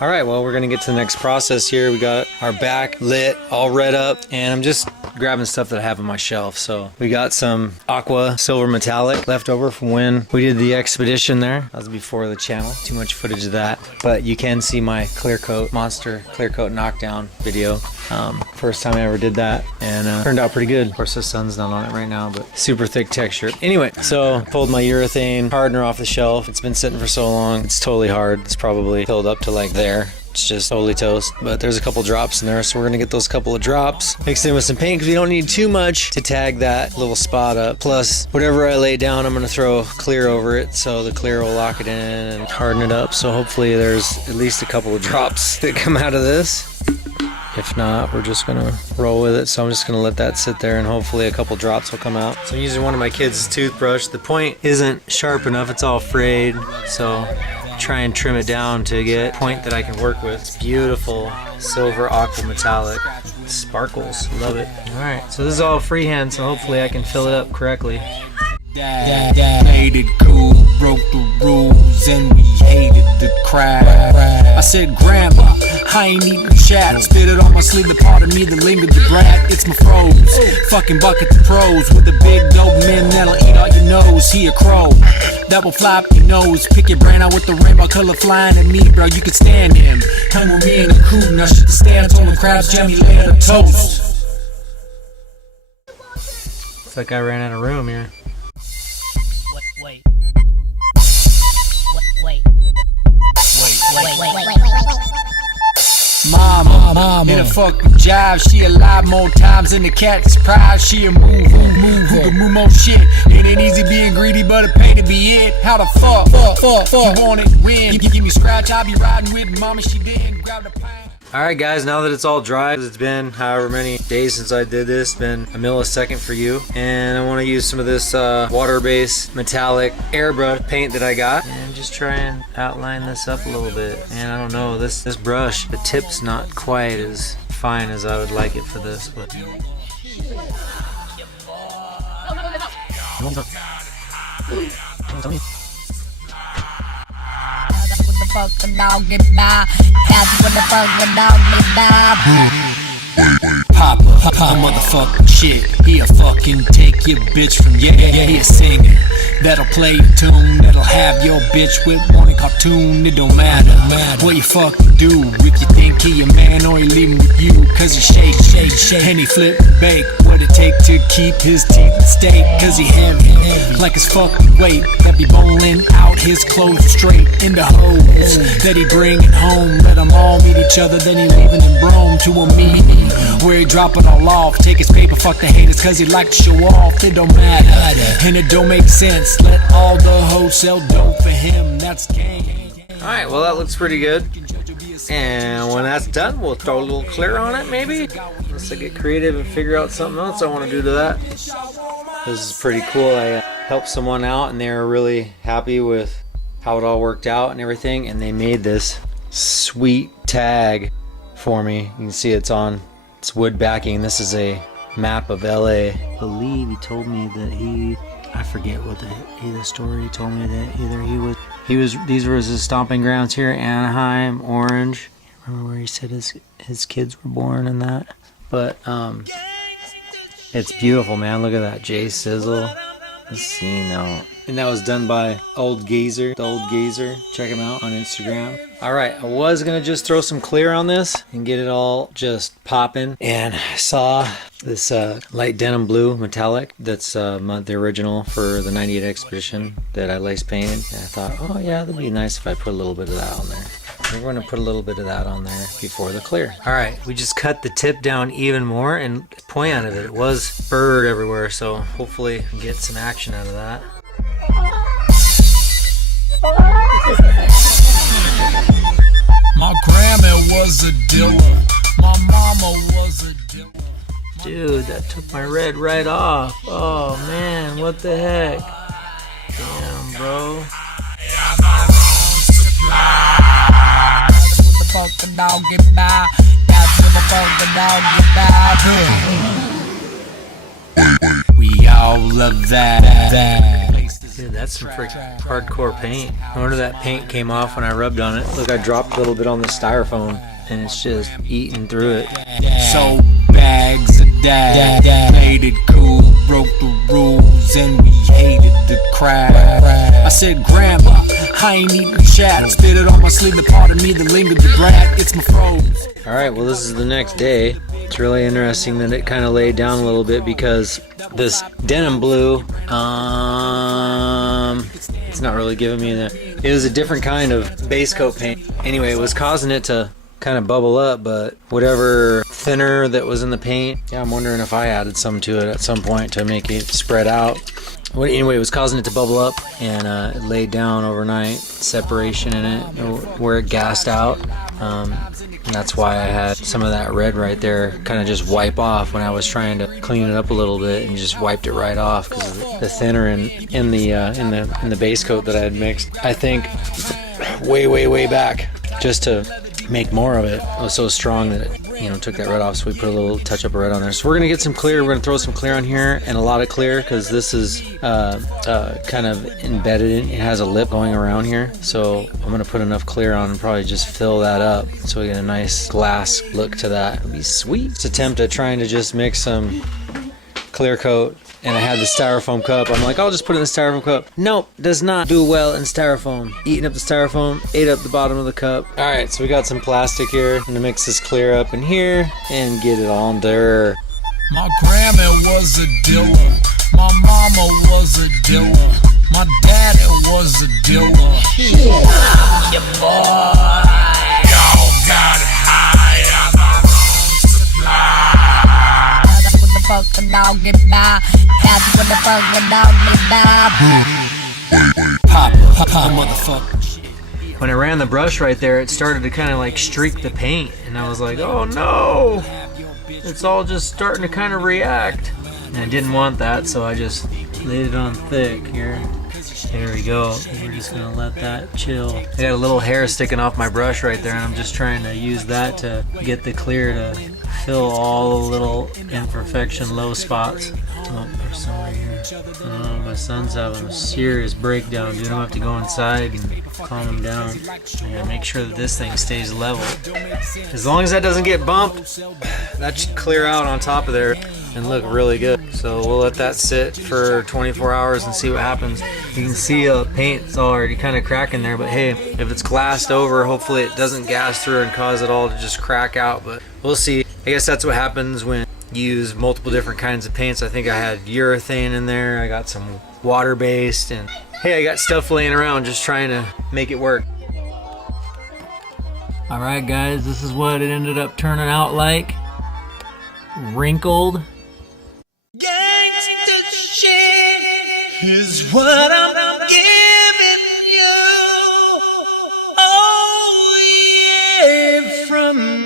Alright, well, we're gonna get to the next process here. We got our back lit, all red up, and I'm just grabbing stuff that I have on my shelf. So we got some aqua silver metallic left over from when we did the expedition there. That was before the channel. Too much footage of that. But you can see my clear coat, monster clear coat knockdown video. First time I ever did that, and turned out pretty good. Of course the sun's not on it right now, but super thick texture. Anyway, so pulled my urethane hardener off the shelf. It's been sitting for so long, it's totally hard. It's probably filled up to like there. It's just totally toast, but there's a couple drops in there, so we're gonna get those couple of drops mixed in with some paint because we don't need too much to tag that little spot up. Plus, whatever I lay down, I'm gonna throw clear over it, so the clear will lock it in and harden it up. So hopefully there's at least a couple of drops that come out of this. If not, we're just gonna roll with it. So I'm just gonna let that sit there and hopefully a couple drops will come out. So I'm using one of my kids' toothbrush. The point isn't sharp enough, it's all frayed. So try and trim it down to get a point that I can work with. It's beautiful, silver aqua metallic. It sparkles, love it. All right, so this is all freehand, so hopefully I can fill it up correctly. Made it cool, broke the rules, and we hated the crowd. I said, Grandma, I ain't eating chat. Spit it on my sleeve, the part of me that lingered the brat. It's my froze, fucking bucket the pros with a big dope man that'll eat out your nose. He a crow, double flop your nose. Pick your brain out with the rainbow color flying at me, bro. You can stand him. Come with me in the coop, now shit the stance on the crabs, jammy layer the toast. Looks like I ran out of room here. Mama, in a fucking jive, she alive more times than the cat's pride. She a move, who can move more shit. It ain't easy being greedy, but it pay to be it. How the fuck, you want it, win. You give me scratch, I'll be riding with mama, she didn't grab the pine. Alright guys, now that it's all dry, it's been however many days since I did this, it's been a millisecond for you, and I want to use some of this water-based metallic airbrush paint that I got and just try and outline this up a little bit. And I don't know, this brush, the tip's not quite as fine as I would like it for this, but Papa, motherfucking shit. He'll fucking take your bitch from yeah. He a singer that'll play a tune that'll have your bitch with morning cartoon. It don't matter what you fucking do. If you think he a man or he leaving with you, cause he shake, and he flip and bake. What it take to keep his teeth in state, cause he heavy like his fucking weight. That be bowling out his clothes straight into hoes that he bringing home. Let them all meet each other, then he leaving in Rome to a meeting where he drop it all off. Take his paper, fuck the haters, cause he like to show off. It don't matter, and it don't make sense. Let all the hoes sell dope for him, that's gang. alright, well that looks pretty good. And when that's done, we'll throw a little clear on it maybe. Unless I get creative and figure out something else I want to do to that. This is pretty cool. I helped someone out and they were really happy with how it all worked out and everything, and they made this sweet tag for me. You can see it's wood backing. This is a map of LA. I believe he told me that I forget what the story. He told me that either these were his stomping grounds here, Anaheim, Orange. I remember where he said his kids were born and that. But it's beautiful, man. Look at that, Jay Sizzl. Let's see now. And that was done by Old Gazer, the Old Gazer. Check him out on Instagram. Alright, I was gonna just throw some clear on this and get it all just popping. And I saw this light denim blue metallic that's the original for the 98 expedition that I lace painted. And I thought, oh yeah, that'd be nice if I put a little bit of that on there. We're going to put a little bit of that on there before the clear. Alright, we just cut the tip down even more, and the point out of it was bird everywhere, so hopefully we can get some action out of that. My grandma was a dealer. My mama was a dealer. Dude, that took my red right off. Oh man, what the heck? Damn, bro. We all love that. Dude, that's some freaking hardcore paint. No wonder that paint came off when I rubbed on it. Look, I dropped a little bit on the styrofoam and it's just eating through it. So bags of dad made it cool, broke the rules, and we hated the crowd. I said, Grandma, I ain't eating chat. Spit it on my sleeve, the part of me that lingered the brat. It's my froze. Alright, well this is the next day. It's really interesting that it kind of laid down a little bit because this denim blue, it's not really giving me it was a different kind of base coat paint. Anyway, it was causing it to kind of bubble up, but whatever thinner that was in the paint, yeah, I'm wondering if I added some to it at some point to make it spread out. Anyway, it was causing it to bubble up, and it laid down overnight, separation in it where it gassed out. And that's why I had some of that red right there kind of just wipe off when I was trying to clean it up a little bit, and just wiped it right off because the thinner in the base coat that I had mixed, I think way back, just to make more of it. It was so strong that it, you know, took that red off, so we put a little touch up of red on there. So we're gonna get some clear. We're gonna throw some clear on here, and a lot of clear, because this is kind of embedded in. It has a lip going around here, so I'm gonna put enough clear on and probably just fill that up so we get a nice glass look to that. It'll be sweet. Let's attempt at trying to just mix some clear coat, and I had the styrofoam cup. I'm like, I'll just put it in the styrofoam cup. Nope, does not do well in styrofoam. Eating up the styrofoam, ate up the bottom of the cup. All right, so we got some plastic here. I'm gonna mix this clear up in here and get it on there. My grandma was a dealer. My mama was a dealer. My daddy was a dealer. Yeah, boy. Y'all got high on my own supply. What the fuck the dog get by? What the fuck the dog get by? Pop, motherfucker. When I ran the brush right there, it started to kind of like streak the paint, and I was like, oh no! It's all just starting to kind of react. And I didn't want that, so I just laid it on thick here. There we go. We're just gonna let that chill. I got a little hair sticking off my brush right there, and I'm just trying to use that to get the clear to fill all the little imperfection low spots. Oh, there's some right here. Oh, my son's having a serious breakdown, dude. I'm gonna have to go inside and calm him down. Yeah, make sure that this thing stays level. As long as that doesn't get bumped, that should clear out on top of there and look really good. So we'll let that sit for 24 hours and see what happens. You can see paint's already kind of cracking there, but hey, if it's glassed over, hopefully it doesn't gas through and cause it all to just crack out, but we'll see. I guess that's what happens when you use multiple different kinds of paints. I think I had urethane in there, I got some water-based, and hey, I got stuff laying around just trying to make it work. Alright guys, this is what it ended up turning out like. Wrinkled. Gangsta shit is what I'm giving you. Oh yeah, from